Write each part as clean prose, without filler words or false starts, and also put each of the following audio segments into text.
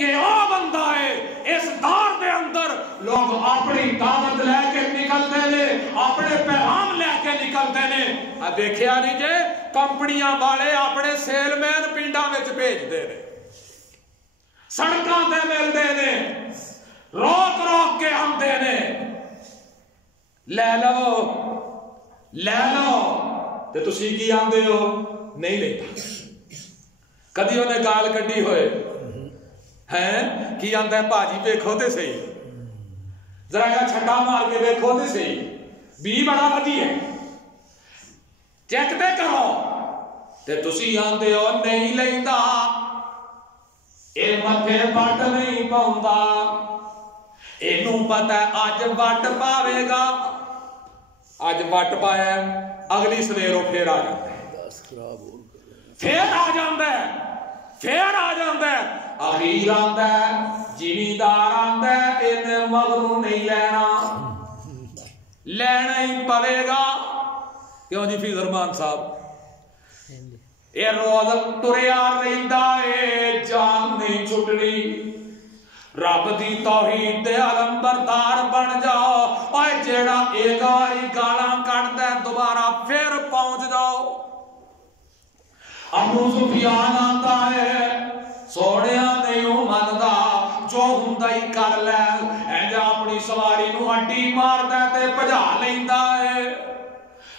کہ وہ بندہ ہے اس دور دے اندر لوگ اپنی دعوت لے کے نکلتے نے اپنے پیغام لے کے نکلتے نے دیکھیا نہیں جے کمپنیاں والے اپنے سیل مین پنڈاں وچ بھیجدے نے سڑکاں تے ملدے نے روک روک کے آندے نے لے لو تے تسی کی آندے ہو نہیں لیتا کدی انہیں گال کڈی ہوئے ہیں کی آندا ہے باجی دیکھو تے صحیح ذرا کا چھٹا مار کے دیکھو تے صحیح بھی بڑا ودی ہے چیک تے کرو تے تسی آندے ہو نہیں لیندا اے متھے وٹ نہیں پاوندا اینوں پتہ اج وٹ پاوے گا اج وٹ پایا اگلی سویروں پھر آ جاتا ہے پھر آ جاتا ہے پھر آ جاتا ہے اخیر آتا ہے زمیندار آتا ہے انہیں مغرو نہیں لینا ہی پڑے گا کیوں جی فیضر مان صاحب یہ روز تریا رہندا ہے جان نہیں چھٹنی رب دی توحید دے علم بردار بن جاؤ اور جیڑا ایک باری گالاں کڈدا ہے دوبارہ پھر پہنچ جاؤ ابو سفیان آتا ہے سوڑیا نہیں مندا جو ہوندا ہی کر لے انج اپنی سواری نو ہڈی ماردا تے بھجا لیندا ہے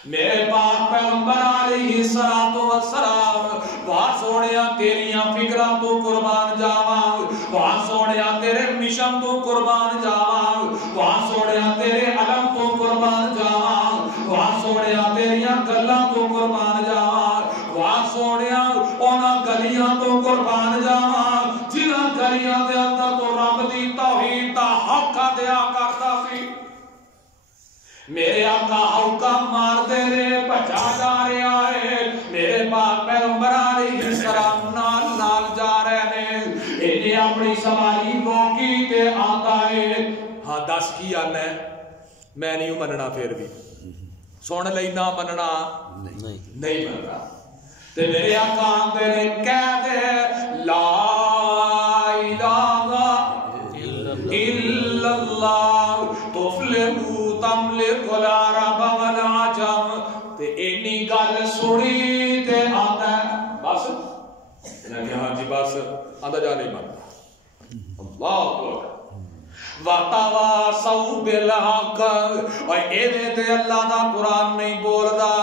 میرے پاک پیغمبر علیہ الصلوۃ والسلام واہ سونیا تیریاں فکراں تو قربان جاواں واہ سونیا تیرے مشن تو قربان جاواں واہ سونیا تیرے علم تو قربان جاواں واہ سونیا تیریاں گلاں تو قربان جاواں واہ سونیا اونا گلیاں تو قربان جاواں جنہاں گلیاں دے اندر تو رب دی توحید دا حق دیا کردا سی میرے آقا حکم مار دے رے بچا جا رہا ہے میرے پاک پیغمبر علیہ السلام نال نال جا رہے ہیں انہیں اپنی سواری روکی تے آتا ہے ہاں دس کی آنا ہے میں نہیں مننا پھر بھی سن لینا مننا نہیں مننا تے میرے آقا آتے نے کہہ دے لا الہ الا اللہ تفلحو تملک العرب والعجم تے اینی گل سنی تے آتا ہے بس انہاں کہ ہاں جی بس آندا جا نہیں مانتا اللہ اکبر وَتَوَاسَوْا بِالْحَقِّ اور ایدے تے اللہ دا قرآن نہیں بول دا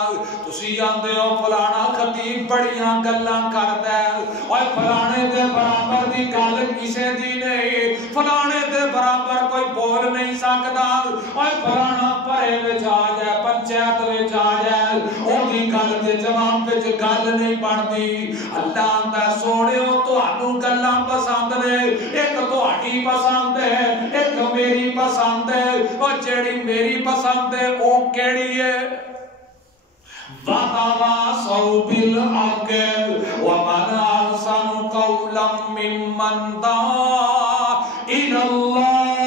تسی آندے ہو فلانا خطیب بڑیاں گلاں کردا ہے اور فلانے دے برابر دی گل کسے دی نہیں فلانے دے برابر کوئی بول نہیں سکدا اور فلانا پرے وچ آ جائے پنچایت وچ آ جائے اونی گل تے جواب وچ گل نہیں بندی اللہ آندا سونیو تہانوں گلاں پسند نے ایک تہاڈی پسند ہے ایک میری پسند ہے اور جیڑی میری پسند ہے او کیڑی ہے وَتَوَاسَوْا بِالْحَقِّ وَمَنْ أَحْسَنُ قَوْلًا مِّمَّنْ دَعَا إِلَى اللَّهِ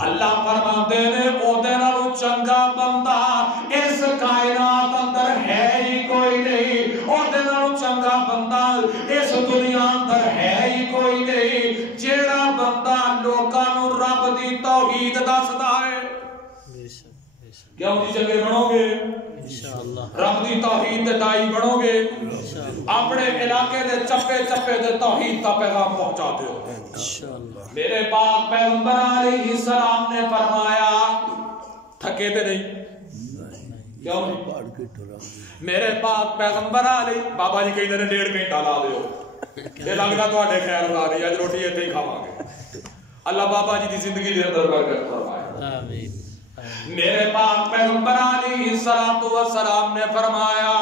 اللہ فرماتے نے او دے نالوں چنگا بندہ اس کائنات اندر ہے ہی کوئی نہیں او دے نالوں چنگا بندہ اس دنیا اندر ہے ہی کوئی نہیں جیڑا بندہ لوکاں نوں رب دی توحید دسدا ہے کیوں جی چنگے بنو گے انشاءاللہ رب دی توحید دے دائی بنو گے اپنے علاقے دے چپے چپے دے توحید دا پیغام پہنچا دیو انشاءاللہ میرے پاک پیغمبر علیہ السلام نے فرمایا تھکے تے نہیں کیوں میرے پاک پیغمبر علیہ بابا جی کہیں نے 1.5 گھنٹہ لا دیو یہ لگتا تو خیر لا رہی اج روٹی اتنے ہی کھاواں گے اللہ بابا جی دی زندگی دے اندر برکت فرمائے آمین میرے پاک پیغمبر علیہ السلام نے فرمایا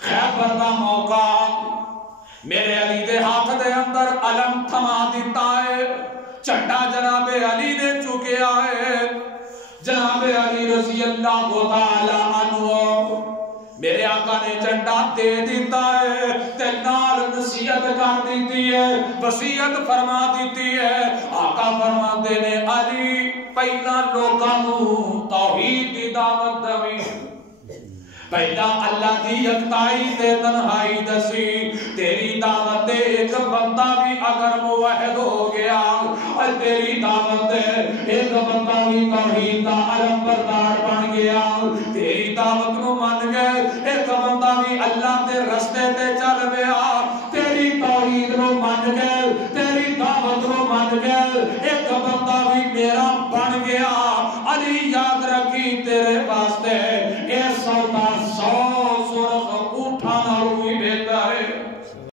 خیبر دا موقع میرے علی دے ہاتھ دے اندر علم تھما دیتا ہے چٹا جناب علی نے چکیا ہے جناب علی رضی اللہ تعالی عنہ میرے آقا نے چنڈا دے دیتا ہے تے نال نصیحت کر دیتی ہے وصیت فرما دیتی ہے آقا فرماتے نے علی پہلا لوکاں نوں توحید دی دعوت دے پہلا اللہ کی یکتائی تے تنہائی دسی تیری دعوت ایک بندہ بھی اگر موحد ہو گیا اور تیری دعوت ایک بندہ بھی توحید کا علم بردار بن گیا تیری دعوت نو مان گئے